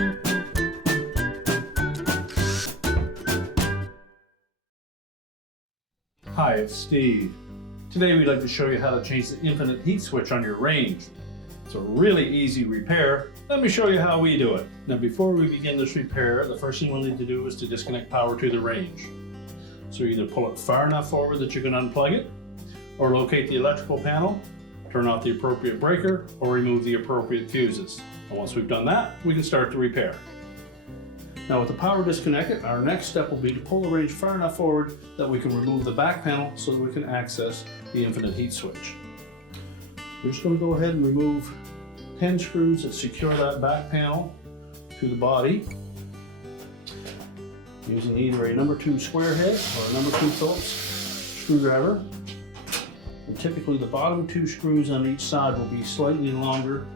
Hi, it's Steve. Today we'd like to show you how to change the infinite heat switch on your range. It's a really easy repair. Let me show you how we do it. Now before we begin this repair, the first thing we'll need to do is to disconnect power to the range. So either pull it far enough forward that you can unplug it, or locate the electrical panel, turn off the appropriate breaker, or remove the appropriate fuses. And once we've done that, we can start the repair. Now with the power disconnected, our next step will be to pull the range far enough forward that we can remove the back panel so that we can access the infinite heat switch. We're just going to go ahead and remove 10 screws that secure that back panel to the body using either a number 2 square head or a number 2 Phillips screwdriver. And typically the bottom 2 screws on each side will be slightly longer.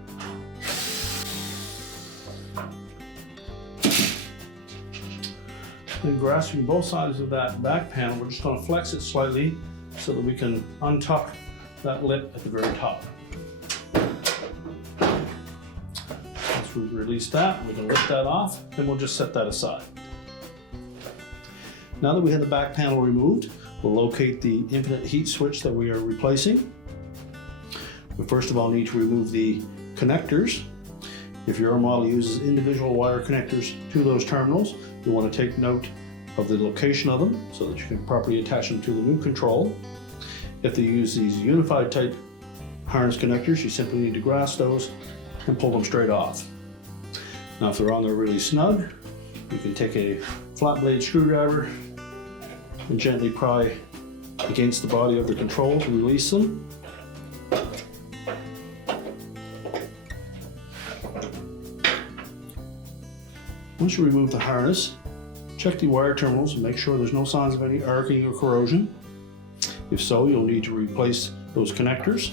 Then grasping both sides of that back panel, we're just going to flex it slightly so that we can untuck that lip at the very top. Once we've released that, we can lift that off, and we'll just set that aside. Now that we have the back panel removed, we'll locate the infinite heat switch that we are replacing. We first of all need to remove the connectors. If your model uses individual wire connectors to those terminals, you want to take note of the location of them so that you can properly attach them to the new control. If they use these unified type harness connectors, you simply need to grasp those and pull them straight off. Now if they're on there really snug, you can take a flatblade screwdriver and gently pry against the body of the control to release them. Once you remove the harness, check the wire terminals and make sure there's no signs of any arcing or corrosion. If so, you'll need to replace those connectors.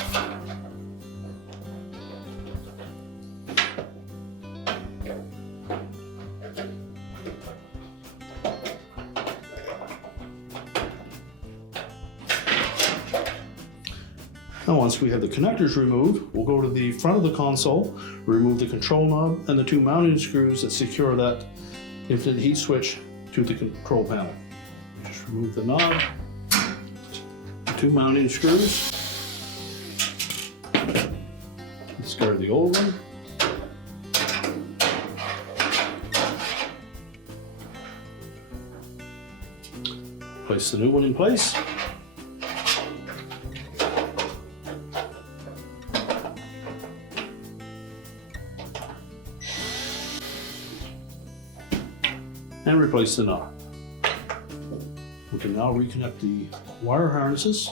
Now once we have the connectors removed, we'll go to the front of the console, remove the control knob and the 2 mounting screws that secure that infinite heat switch to the control panel. Just remove the knob, the 2 mounting screws, discard the old one, place the new one in place. And replace the knob. We can now reconnect the wire harnesses.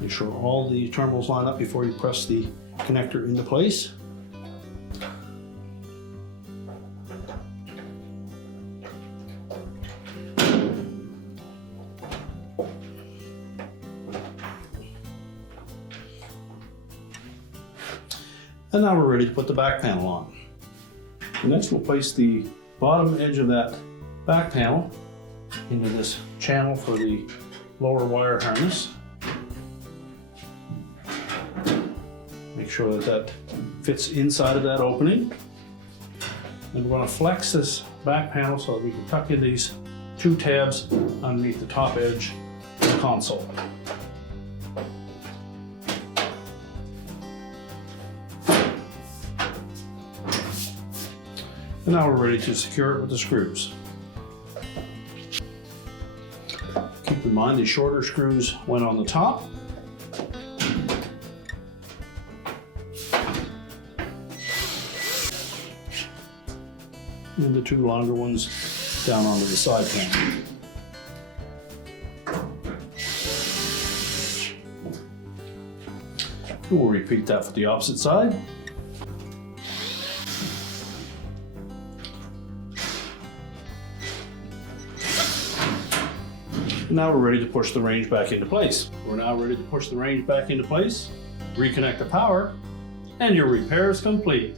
Make sure all the terminals line up before you press the connector into place. And now we're ready to put the back panel on. Next we'll place the bottom edge of that back panel into this channel for the lower wire harness. Make sure that that fits inside of that opening. And we're going to flex this back panel so that we can tuck in these 2 tabs underneath the top edge of the console. And now we're ready to secure it with the screws. Keep in mind the shorter screws went on the top. And the 2 longer ones down onto the side panel. And we'll repeat that for the opposite side. Now we're ready to push the range back into place. We're now ready to push the range back into place, reconnect the power, and your repair is complete.